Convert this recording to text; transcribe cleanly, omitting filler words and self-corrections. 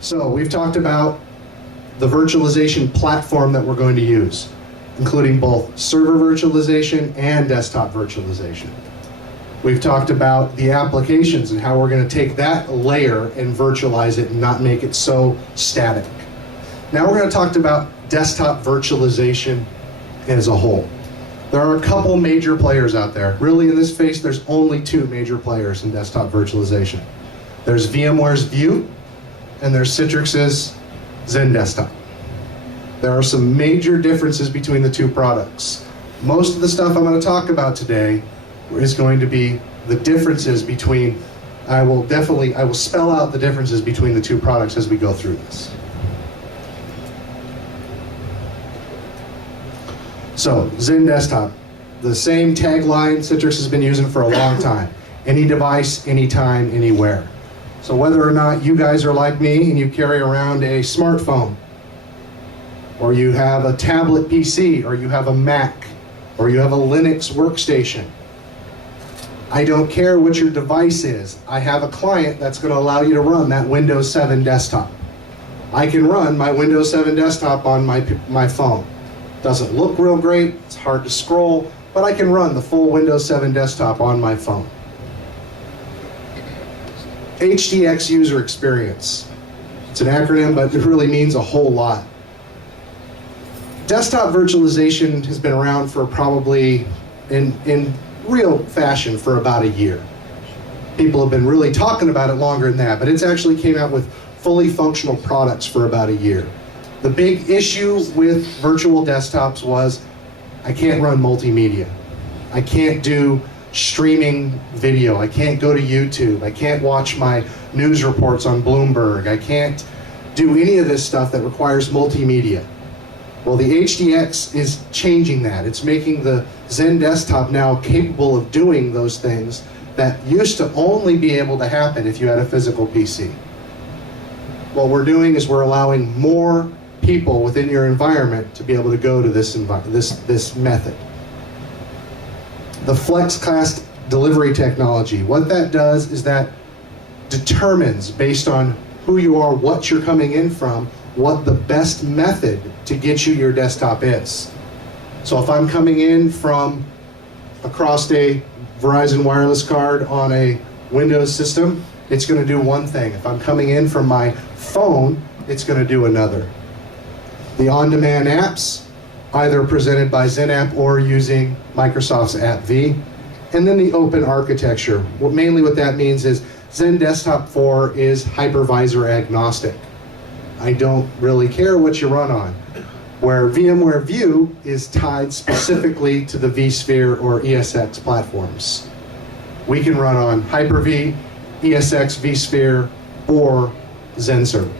So we've talked about the virtualization platform that we're going to use, including both server virtualization and desktop virtualization. We've talked about the applications and how we're going to take that layer and virtualize it and not make it so static. Now we're going to talk about desktop virtualization as a whole. There are a couple major players out there. Really, in this space, there's only two major players in desktop virtualization. There's VMware's View, and there's Citrix's XenDesktop. There are some major differences between the two products. Most of the stuff I'm going to talk about today is going to be the differences between, I will spell out the differences between the two products as we go through this. So, XenDesktop, the same tagline Citrix has been using for a long time. Any device, anytime, anywhere. So whether or not you guys are like me and you carry around a smartphone, or you have a tablet PC, or you have a Mac, or you have a Linux workstation, I don't care what your device is. I have a client that's going to allow you to run that Windows 7 desktop. I can run my Windows 7 desktop on my phone. Doesn't look real great, it's hard to scroll, but I can run the full Windows 7 desktop on my phone. HDX user experience. It's an acronym, but it really means a whole lot. Desktop virtualization has been around for probably, in real fashion, for about a year. People have been really talking about it longer than that, but it's actually came out with fully functional products for about a year. The big issue with virtual desktops was I can't run multimedia. I can't do streaming video. I can't go to YouTube. I can't watch my news reports on Bloomberg. I can't do any of this stuff that requires multimedia. Well, the HDX is changing that. It's making the XenDesktop now capable of doing those things that used to only be able to happen if you had a physical PC. What we're doing is we're allowing more people within your environment to be able to go to this method. The FlexCast delivery technology, what that does is that determines, based on who you are, what you're coming in from, what the best method to get you your desktop is. So if I'm coming in from across a Verizon wireless card on a Windows system, it's going to do one thing. If I'm coming in from my phone, it's going to do another. The on-demand apps, either presented by XenApp or using Microsoft's AppV. And then the open architecture. Mainly what that means is XenDesktop 4 is hypervisor agnostic. I don't really care what you run on. Where VMware View is tied specifically to the vSphere or ESX platforms. We can run on Hyper-V, ESX, vSphere, or XenServer.